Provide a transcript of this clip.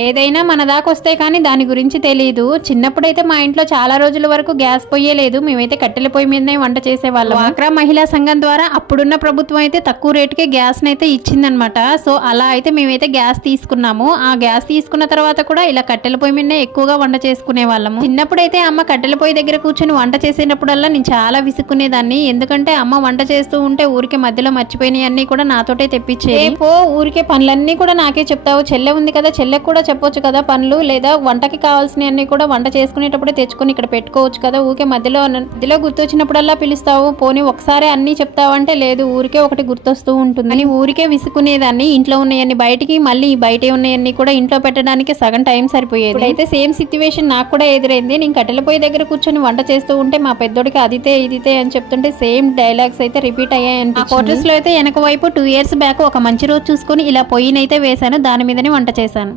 ఏదైనా మన దాకా వస్తే కానీ దాని గురించి తెలియదు. చిన్నప్పుడైతే మా ఇంట్లో చాలా రోజుల వరకు గ్యాస్ పొయ్యే లేదు. మేమైతే కట్టెల పొయ్యి మీదనే వంట చేసేవాళ్ళం. డ్వాక్రా మహిళా సంఘం ద్వారా అప్పుడున్న ప్రభుత్వం అయితే తక్కువ రేటుకే గ్యాస్ నైతే ఇచ్చిందనమాట. సో అలా అయితే మేమైతే గ్యాస్ తీసుకున్నాము. ఆ గ్యాస్ తీసుకున్న తర్వాత కూడా ఇలా కట్టెల పొయ్యి మీదనే ఎక్కువగా వంట చేసుకునే వాళ్ళము. చిన్నప్పుడైతే అమ్మ కట్టెల పొయ్యి దగ్గర కూర్చొని వంట చేసేటప్పుడల్లా నేను చాలా విసుక్కునేదాన్ని. ఎందుకంటే అమ్మ వంట చేస్తూ ఉంటే ఊరికే మధ్యలో మర్చిపోయినవి అన్ని కూడా నాతోటే తెప్పించేది. ఊరికే పనులన్నీ కూడా నాకే చెప్తావు, చెల్లె ఉంది కదా, చెల్లెకు కూడా చెప్పొచ్చు కదా పనులు, లేదా వంటకి కావాల్సినవన్నీ కూడా వంట చేసుకునేటప్పుడే తెచ్చుకొని ఇక్కడ పెట్టుకోవచ్చు కదా, ఊరికే మధ్యలో గుర్తొచ్చినప్పుడల్లా పిలుస్తావు, పోనీ ఒకసారి అన్ని చెప్తావంటే లేదు ఊరికే ఒకటి గుర్తొస్తూ ఉంటుంది అని ఊరికే విసుకునేదాన్ని. ఇంట్లో ఉన్నాయన్ని బయటికి, మళ్ళీ బయట ఉన్నాయన్ని కూడా ఇంట్లో పెట్టడానికి సగం టైం సరిపోయేది. అయితే సేమ్ సిచ్యువేషన్ నాకు కూడా ఎదురైంది. నేను కట్టెల పొయ్యి దగ్గర కూర్చొని వంట చేస్తూ ఉంటే మా పెద్దోడికి అదితే ఇదితే అని చెప్తుంటే సేమ్ డైలాగ్స్ అయితే రిపీట్ అయ్యాయి. ఆ ఫోటోస్ లో అయితే వెనక వైపు 2 years బ్యాక్ ఒక మంచి రోజు చూసుకొని ఇలా పొయ్యినైతే వేశాను, దాని మీదనే వంట చేశాను.